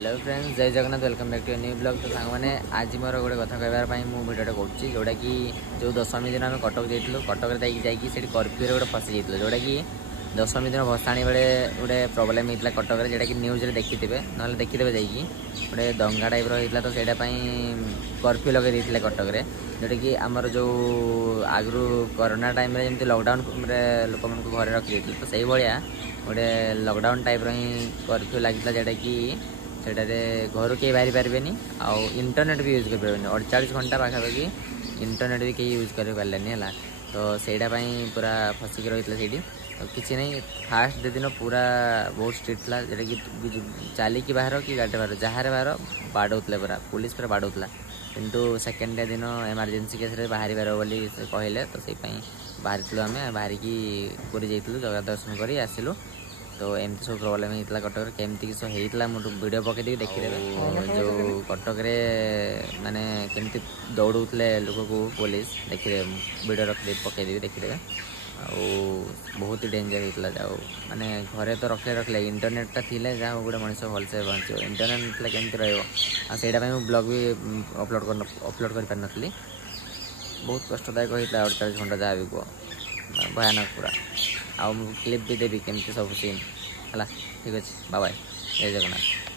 Hello friends, जय Jagannath. Welcome back to new blog. तो song मैंने आज मोर गोटे कथा कहवाई भिडियो करुँच जोटा कि जो दशमी दिन आम कटक जाइलु कटक जाकि कर्फ्यू गोटे फसी जाइए जोटा कि दशमी दिन भसाणी बेले गोटे प्रोब्लेम होता कटक जोटा कि न्यूज देखिथे ना देखिदे जाकि गोटे दंगा टाइप रहा तो सहीटापी कर्फ्यू लगे देते कटक जोटा कि आमर जो आगु कोरोना टाइम जमी लॉकडाउन लोक घर रखी तो सही भाया गोटे लॉकडाउन टाइप रही कर्फ्यू लगी जोटा कि सेटारे घर कहीं बाहरी पारे आउ इंटरनेट भी यूज कर पारे 48 घंटा पाखापाखि इंटरनेट भी कहीं यूज कर पारे है तो सहीटापी पूरा फसिक रही है तो किसी नहीं। फास्ट दिन पूरा बहुत स्ट्रिक्ट था जोटा कि चलिकी बाहर कि गाड़ी बाहर जहाँ बाहर बाड़ौले पूरा पुलिस पूरा बाड़ौला किंतु सेकेंड दिन एमरजेंसी केस बाहरी बार बोली कहले तो से बाहरी आम बाहरिकी पूरी जाइलु जगह दर्शन कर आसिलु। तो एमती सब प्रोब्लेम होता कटक केमती किसी होता मुझे वीडियो पकईदेवी देखीदे जो कटक माने केमती दौड़े लोक को पुलिस देखीदे वीडियो रखी पकईदेवी देखीदे बहुत ही डेंजर होता जाओ माने घरे तो रखले इंटरनेटा थी जहाँ गोटे मनीष भलसे पहुँच इंटरनेट थी केमती रही ब्लॉग भी अपलोड कर पार नी बहुत कष्टदायक होता 48 घंटा जहाँ भी कह भयानक पूरा आउ क्लिप भी देवी केमती सब सीन है। ठीक अच्छे बाय बाय, जय जगन्नाथ।